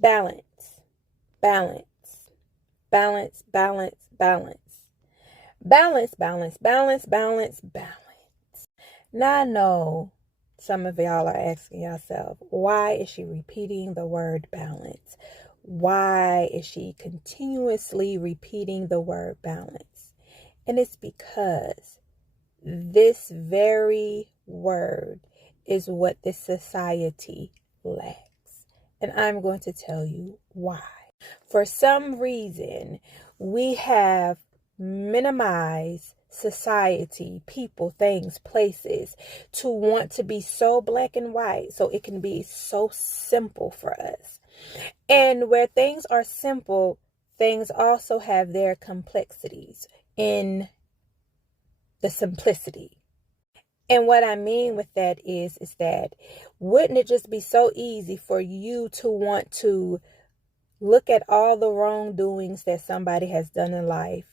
Balance, balance, balance, balance, balance. Balance, balance, balance, balance, balance. Now I know some of y'all are asking yourself, why is she repeating the word balance? Why is she continuously repeating the word balance? And it's because this very word is what this society lacks. And I'm going to tell you why. For some reason, we have minimized society, people, things, places to want to be so black and white so it can be so simple for us. And where things are simple, things also have their complexities in the simplicity. And what I mean with that is that wouldn't it just be so easy for you to want to look at all the wrongdoings that somebody has done in life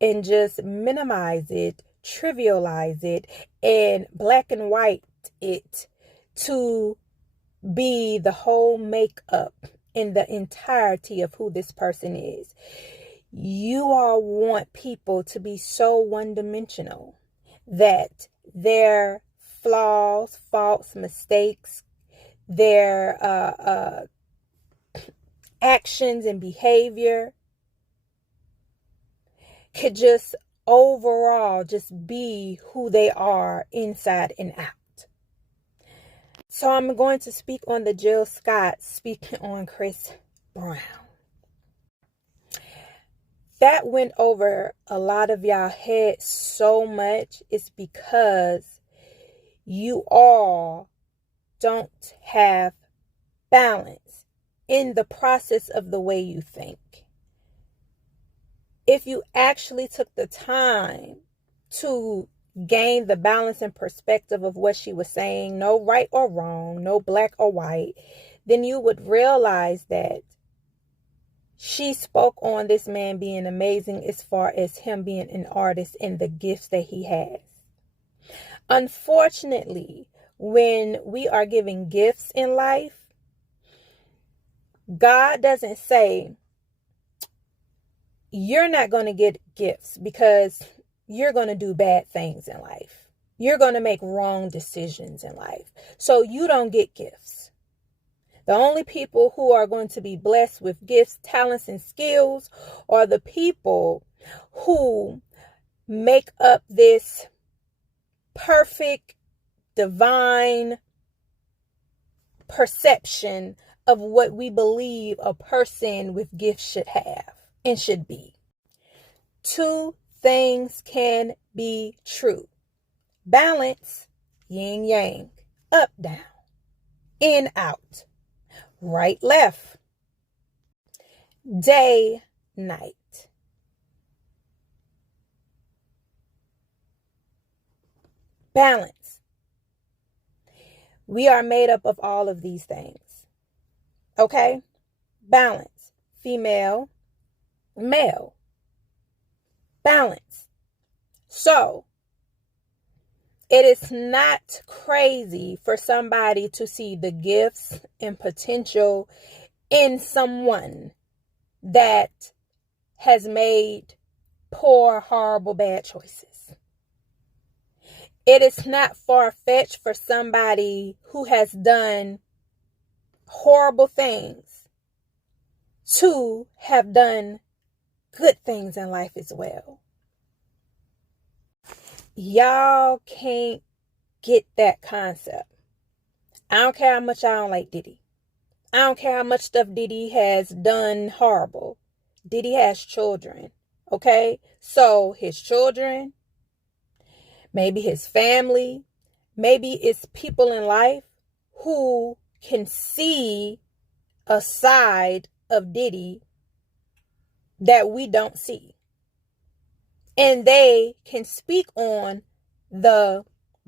and just minimize it, trivialize it, and black and white it to be the whole makeup in the entirety of who this person is? You all want people to be so one-dimensional that their flaws, faults, mistakes, their actions and behavior could just overall just be who they are inside and out. So I'm going to speak on the Jill Scott speaking on Chris Brown. That went over a lot of y'all head so much. It's because you all don't have balance in the process of the way you think. If you actually took the time to gain the balance and perspective of what she was saying, no right or wrong, no black or white, then you would realize that she spoke on this man being amazing as far as him being an artist and the gifts that he has. Unfortunately, when we are giving gifts in life, God doesn't say, you're not going to get gifts because you're going to do bad things in life. You're going to make wrong decisions in life. So you don't get gifts. The only people who are going to be blessed with gifts, talents, and skills are the people who make up this perfect, divine perception of what we believe a person with gifts should have and should be. Two things can be true. Balance, yin yang, up, down, in, out, right, left, day, night. Balance. We are made up of all of these things. Okay? Balance. Female, male. Balance. So, it is not crazy for somebody to see the gifts and potential in someone that has made poor, horrible, bad choices. It is not far-fetched for somebody who has done horrible things to have done good things in life as well. Y'all can't get that concept. I don't care how much I don't like Diddy. I don't care how much stuff Diddy has done horrible. Diddy has children, okay? So his children, maybe his family, maybe it's people in life who can see a side of Diddy that we don't see. And they can speak on the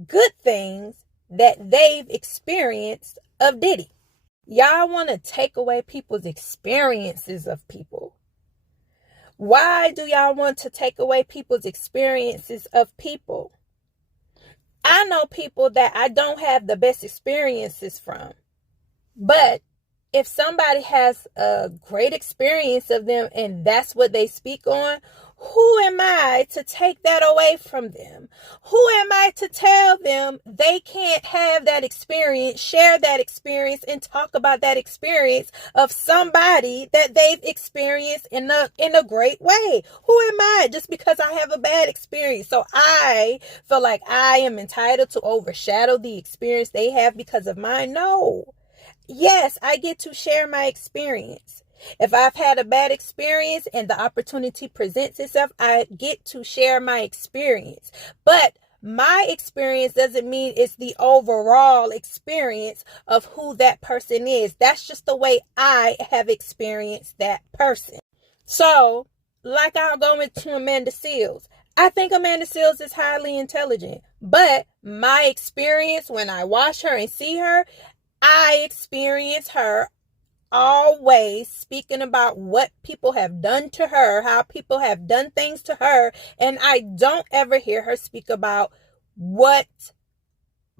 good things that they've experienced of Diddy. Y'all want to take away people's experiences of people. Why do y'all want to take away people's experiences of people? I know people that I don't have the best experiences from, but if somebody has a great experience of them and that's what they speak on, who am I to take that away from them? Who am I to tell them they can't have that experience, share that experience, and talk about that experience of somebody that they've experienced in a great way? Who am I just because I have a bad experience? So I feel like I am entitled to overshadow the experience they have because of mine? No. Yes, I get to share my experience. If I've had a bad experience and the opportunity presents itself, I get to share my experience. But my experience doesn't mean it's the overall experience of who that person is. That's just the way I have experienced that person. So, like I'll go into Amanda Seales. I think Amanda Seales is highly intelligent. But my experience when I watch her and see her, I experience her always speaking about what people have done to her, how people have done things to her, and I don't ever hear her speak about what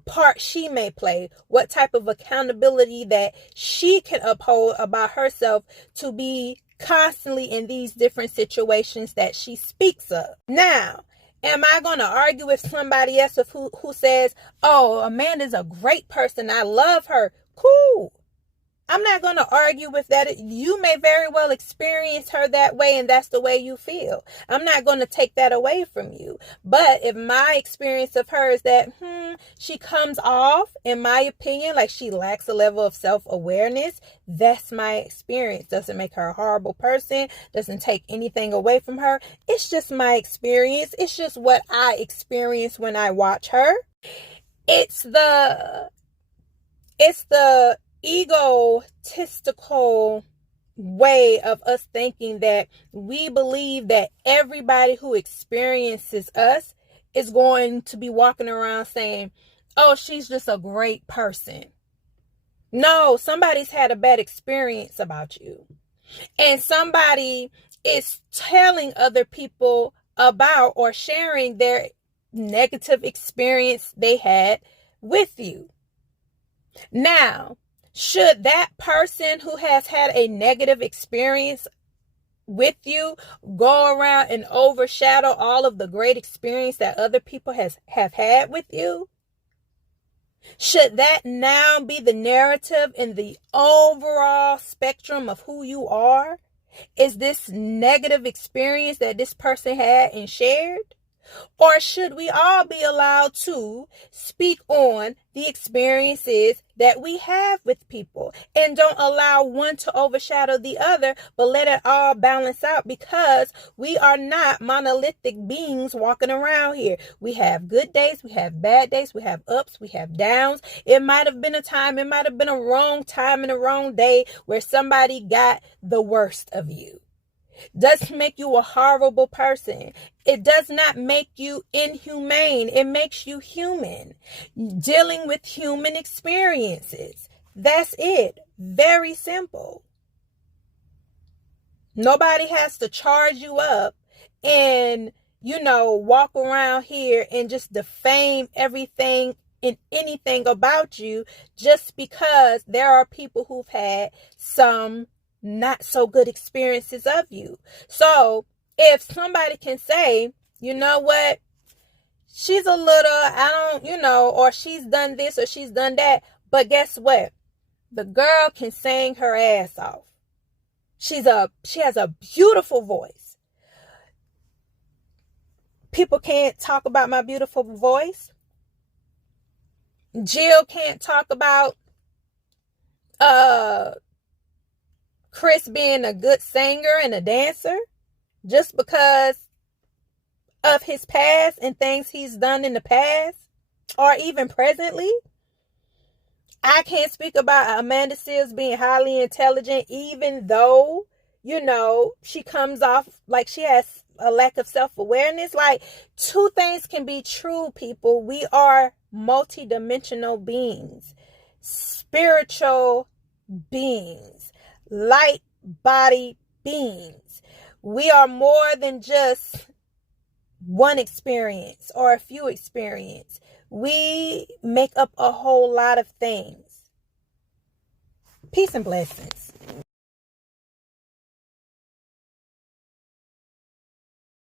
part she may play, what type of accountability that she can uphold about herself to be constantly in these different situations that she speaks of. Now, am I going to argue with somebody else who says, oh, Amanda's a great person, I love her? Cool. I'm not going to argue with that. You may very well experience her that way, and that's the way you feel. I'm not going to take that away from you. But if my experience of her is that, she comes off, in my opinion, like she lacks a level of self-awareness, that's my experience. Doesn't make her a horrible person. Doesn't take anything away from her. It's just my experience. It's just what I experience when I watch her. It's the egotistical way of us thinking that we believe that everybody who experiences us is going to be walking around saying, oh, she's just a great person. No, somebody's had a bad experience about you. And somebody is telling other people about or sharing their negative experience they had with you. Now, should that person who has had a negative experience with you go around and overshadow all of the great experience that other people have had with you? Should that now be the narrative in the overall spectrum of who you are? Is this negative experience that this person had and shared? Or should we all be allowed to speak on the experiences that we have with people and don't allow one to overshadow the other, but let it all balance out, because we are not monolithic beings walking around here. We have good days, we have bad days, we have ups, we have downs. It might have been a time, it might have been a wrong time and a wrong day where somebody got the worst of you. Doesn't make you a horrible person. It does not make you inhumane. It makes you human, dealing with human experiences. That's it. Very simple. Nobody has to charge you up and, walk around here and just defame everything and anything about you just because there are people who've had some not so good experiences of you. So if somebody can say, you know what, she's a little, or she's done this or she's done that, but guess what? The girl can sing her ass off. She has a beautiful voice. People can't talk about my beautiful voice. Jill can't talk about Chris being a good singer and a dancer just because of his past and things he's done in the past or even presently. I can't speak about Amanda Seales being highly intelligent, even though, she comes off like she has a lack of self-awareness. Like, two things can be true, people. We are multidimensional beings, spiritual beings, light body beings. We are more than just one experience or a few experiences. We make up a whole lot of things. Peace and blessings.